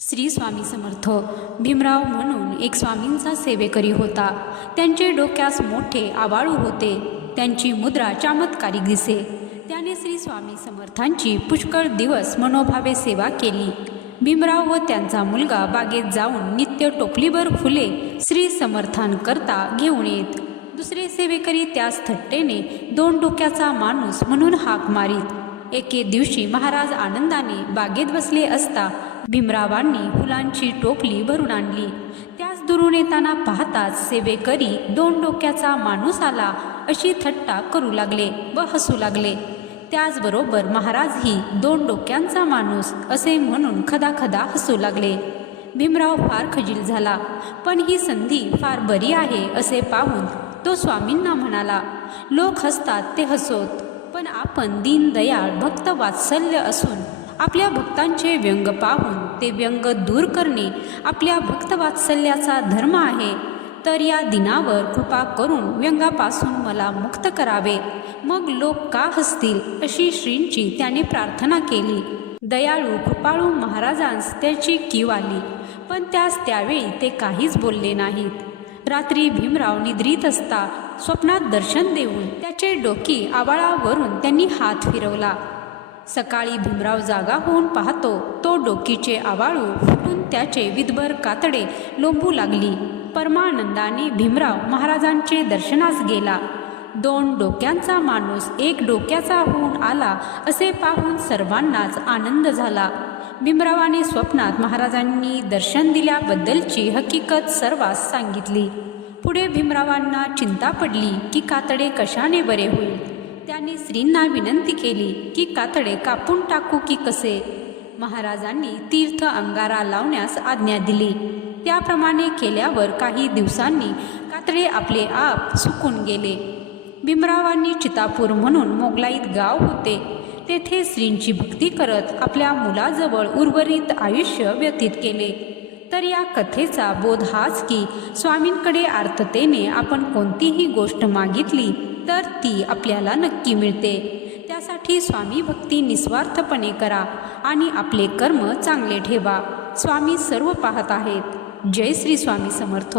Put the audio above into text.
श्री स्वामी समर्थ. भीमराव म्हणून एक स्वामींचा सेवेकरी होता. त्यांचे डोक्यास मोठे आवाळू होते. त्यांची मुद्रा चमत्कारिक दिसे. त्याने श्री स्वामी समर्थांची पुष्कळ दिवस मनोभावे सेवा केली. भीमराव व त्यांचा मुलगा बागेत जाऊन नित्य टोपलीभर फुले श्री समर्थांकरता घेऊन येत. दुसरे सेवेकरी त्यास थट्टेने 2 डोक्याचा माणूस म्हणून हाक मारीत. एके दिवशी महाराज आनंदाने बागेत बसले असता भीमरावांनी फुलांची टोपली भरून आणली. त्यास दुरून येताना पाहताच सेवेकरी 2 डोक्याचा माणूस आला अशी थट्टा करू लागले व हसू लागले. त्याचबरोबर महाराजही 2 डोक्यांचा माणूस असे म्हणून खदाखदा हसू लागले. भीमराव फार खजील झाला, पण ही संधी फार बरी आहे असे पाहून तो स्वामींना म्हणाला, लोक हसतात ते हसोत, पण आपण दीनदयाळ भक्त वात्सल्य असून आपल्या भक्तांचे व्यंग पाहून ते व्यंग दूर करणे आपल्या भक्तवात्सल्याचा धर्म आहे. तर या दिनावर कृपा करून व्यंगापासून मला मुक्त करावे, मग लोक का हसतील अशी श्रींची त्याने प्रार्थना केली. दयाळू कृपाळू महाराजांस त्याची कीव आली, पण त्यास त्यावेळी ते काहीच बोलले नाहीत. रात्री भीमराव निद्रित असता स्वप्नात दर्शन देऊन त्याचे डोकी आवाळावरून त्यांनी हात फिरवला. सकाळी भीमराव जागा होऊन पाहतो तो डोकीचे आवाळू फुटून त्याचे विधभर कातडे लोंबू लागली. परमानंदाने भीमराव महाराजांचे दर्शनास गेला. 2 डोक्यांचा माणूस 1 डोक्याचा होऊन आला असे पाहून सर्वांनाच आनंद झाला. भीमरावाने स्वप्नात महाराजांनी दर्शन दिल्याबद्दलची हकीकत सर्वांस सांगितली. पुढे भीमरावांना चिंता पडली की कातडे कशाने बरे होईल. त्याने श्रींना विनंती केली की कातडे कापून टाकू की कसे. महाराजांनी तीर्थ अंगारा लावण्यास आज्ञा दिली. त्याप्रमाणे केल्यावर काही दिवसांनी कातडे आपले आप सुकून गेले. भीमरावांनी चितापूर म्हणून मोगलाईत गाव होते, तेथे श्रींची भक्ती करत आपल्या मुलाजवळ उर्वरित आयुष्य व्यतीत केले. तर या कथेचा बोध हाच की स्वामींकडे आर्ततेने आपण कोणतीही गोष्ट मागितली तर ती आपल्याला नक्की मिळते. त्यासाठी स्वामी भक्ती निस्वार्थपणे करा आणि आपले कर्म चांगले ठेवा. स्वामी सर्व पाहत आहेत. जय श्री स्वामी समर्थ.